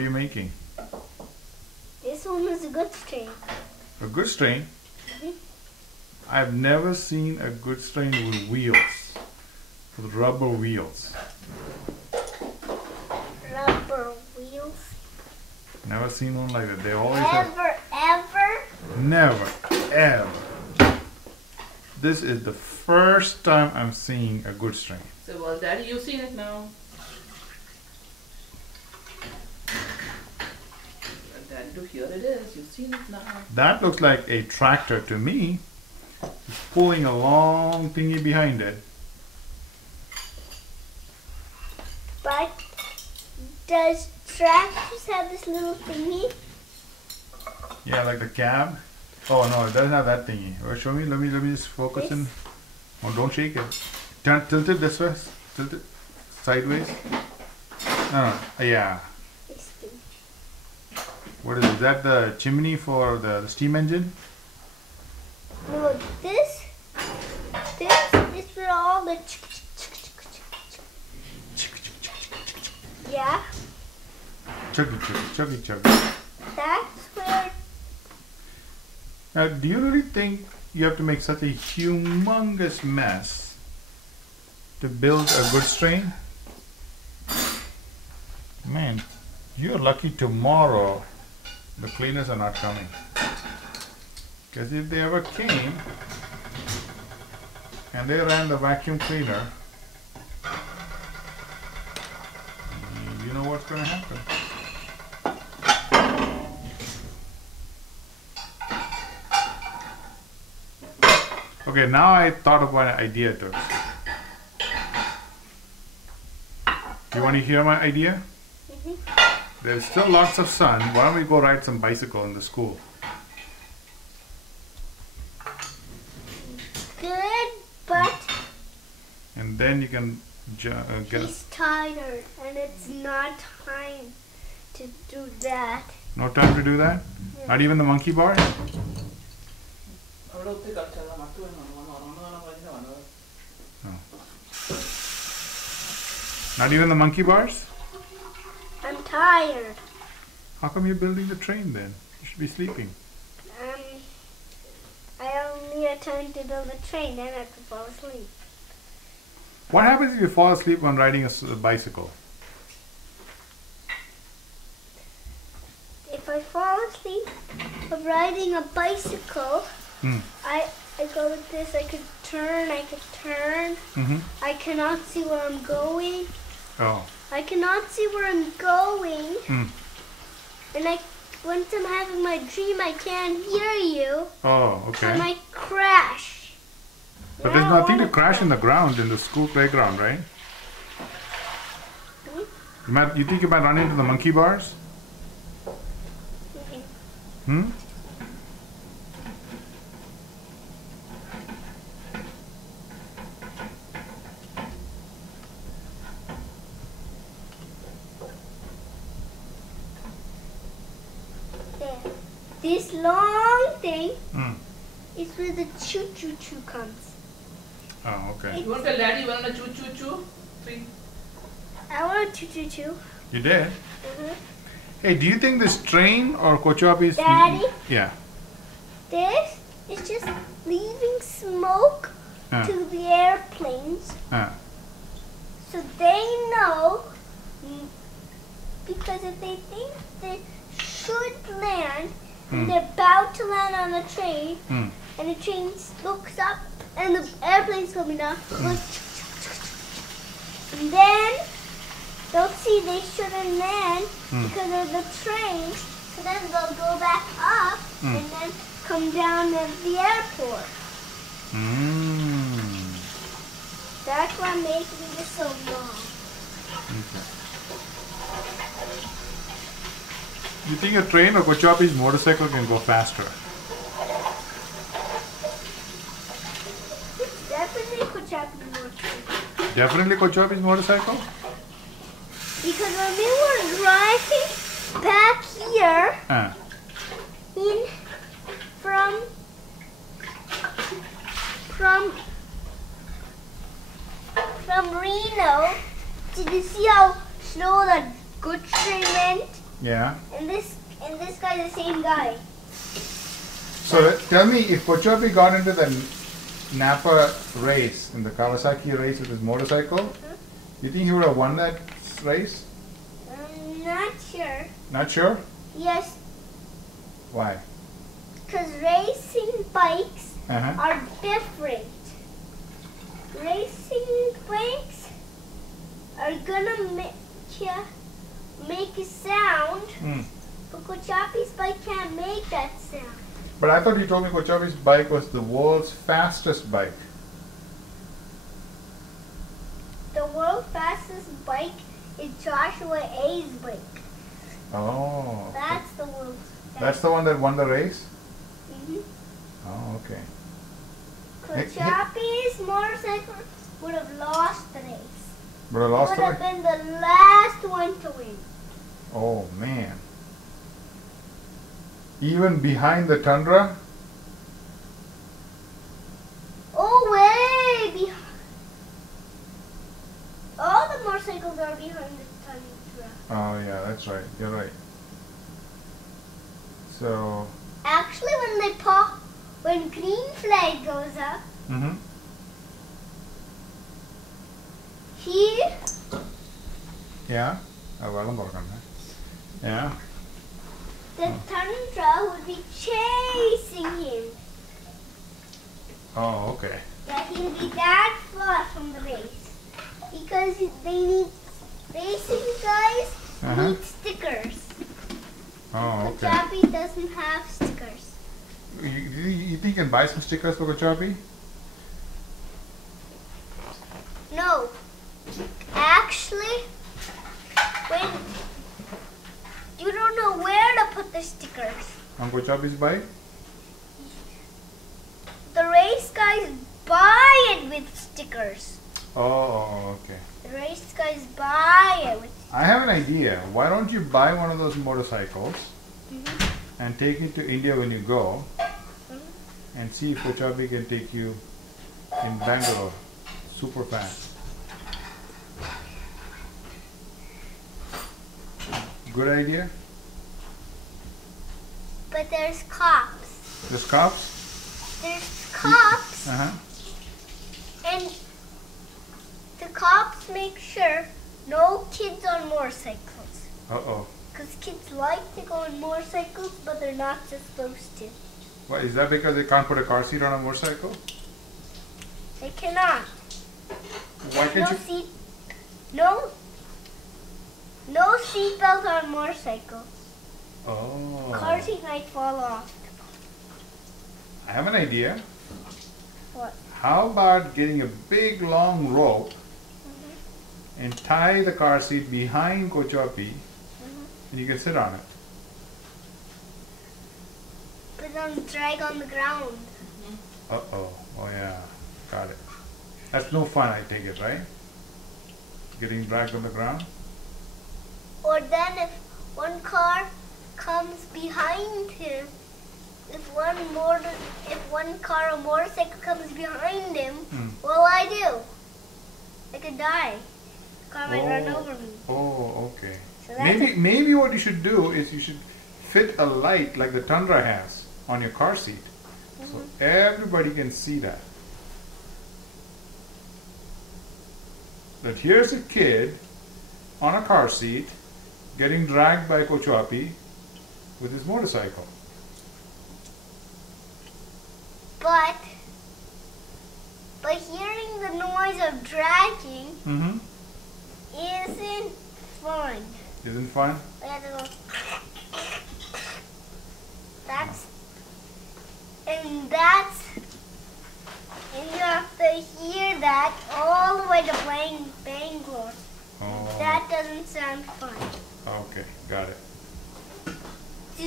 are you making? This one is a good string. A good string? Mm-hmm. I've never seen a good string with wheels. With rubber wheels. Rubber wheels. Never seen one like that. They always Ever? Never, ever. This is the first time I'm seeing a good string. So, well, Daddy, you've seen it now. Well, Daddy, look, here it is. You've seen it now. That looks like a tractor to me. It's pulling a long thingy behind it. But does tractors have this little thingy? Yeah, like the cab. Oh no, it doesn't have that thingy. Oh, show me. Let me just focus This? in. Oh, don't shake it. Tilt it this way. Tilt it sideways. No, yeah. This thing. What is it? Is that the chimney for the steam engine? No, this is for all the yeah. Chuggy. That's where. Now, do you really think you have to make such a humongous mess to build a good string? Man, you're lucky tomorrow the cleaners are not coming. Because if they ever came and they ran the vacuum cleaner, you know what's going to happen. Okay, now I thought of an idea too. You want to hear my idea? Mm-hmm. There's still lots of sun. Why don't we go ride some bicycle in the school? Good, but And then you can get he's tired, and it's not time to do that. no time to do that? Yeah. Not even the monkey bars? Not even the monkey bars? I'm tired. How come you're building the train then? You should be sleeping. I only have time to build a train, then I have to fall asleep. What happens if you fall asleep when riding a bicycle? If I fall asleep of riding a bicycle, I go like this. I could turn. Mm-hmm. I cannot see where I'm going. Oh. I cannot see where I'm going. And once I'm having my dream, I can't hear you. Oh, I okay. might crash. But there's nothing to crash in the ground in the school playground, right? You think you might run into the monkey bars? Hmm? There. This long thing is where the choo-choo-choo comes. Oh, okay. You want to tell Daddy you want a choo-choo-choo? I want a choo-choo-choo. You did? Hey, do you think this train or Koch-wa-pee is... Daddy? Yeah. This is just leaving smoke to the airplanes. So they know, because if they think they should land, and they're about to land on the train, and the train looks up, and the airplane's coming down, and then they'll see they shouldn't land because of the train, so then they'll go back up and then come down at the airport. That's why I'm making this so long. You think a train or Koch-wa-pee's motorcycle can go faster? It's definitely Koch-wa-pee motorcycle. Definitely Koch-wa-pee's motorcycle? Because when we were driving back here, from Reno, did you see how slow the good train went? Yeah. And this guy's the same guy. So tell me, if Koch-wa-pee got into the Napa race, in the Kawasaki race with his motorcycle, do you think he would have won that race? I'm not sure. Not sure? Yes, Why? because racing bikes Uh-huh. are different. Racing bikes are gonna make a sound, Mm. but Koch-wa-pee's bike can't make that sound. But I thought you told me Koch-wa-pee's bike was the world's fastest bike. The world's fastest bike is Joshua A's bike. Oh. Okay. That's the world's fastest. That's the one that won the race? Mhm. Oh, okay. Koch-wa-pee's motorcycle would have lost the race. But I lost Would the have race? been the last one to win. Oh, man. Even behind the Tundra? Oh, way behind. All the motorcycles are behind the Tundra. Oh, yeah, that's right. You're right. So, Actually, when green flag goes up, mm-hmm. here, Yeah. Yeah. the Tundra would be chasing him. Oh, okay. That he'll be that far from the race. Because they need, racing guys Uh-huh. need stickers. Oh, okay. Koch-wa-pee doesn't have stickers. You think you can buy some stickers for Koch-wa-pee? No. Actually, when you don't know where to put the stickers, On Koch-wa-pee's bike? the race guys buy it with stickers. Oh, okay. The race guys buy it with. I have an idea. Why don't you buy one of those motorcycles Mhm. and take it to India when you go Mhm. and see if Koch-wa-pee can take you in Bangalore super fast. Good idea? But there's cops. There's cops? There's cops, Uh-huh. and the cops make sure no kids on motorcycles. Uh-oh. Because kids like to go on motorcycles, but they're not supposed to. What, is that because they can't put a car seat on a motorcycle? They cannot. Why No can't you? seat. No seatbelt on motorcycle. Oh. Car seat might fall off. I have an idea. What? How about getting a big long rope Mm-hmm. and tie the car seat behind Koch-wa-pee Mm-hmm. and you can sit on it? Put on drag on the ground. Uh-oh. Oh yeah. Got it. That's no fun, I take it, right? Getting dragged on the ground? Or then if one car comes behind him, if one car or motorcycle comes behind him, what'll I do? I could die. The car might run over me. Oh, okay. So that's Maybe what you should do is you should fit a light like the Tundra has on your car seat. So everybody can see that. That here's a kid on a car seat getting dragged by Koch-wa-pee with his motorcycle. But hearing the noise of dragging isn't fun. Isn't fun? We have to go. And you have to hear that all the way to Bangalore. Oh, That doesn't sound fun. okay, got it. Do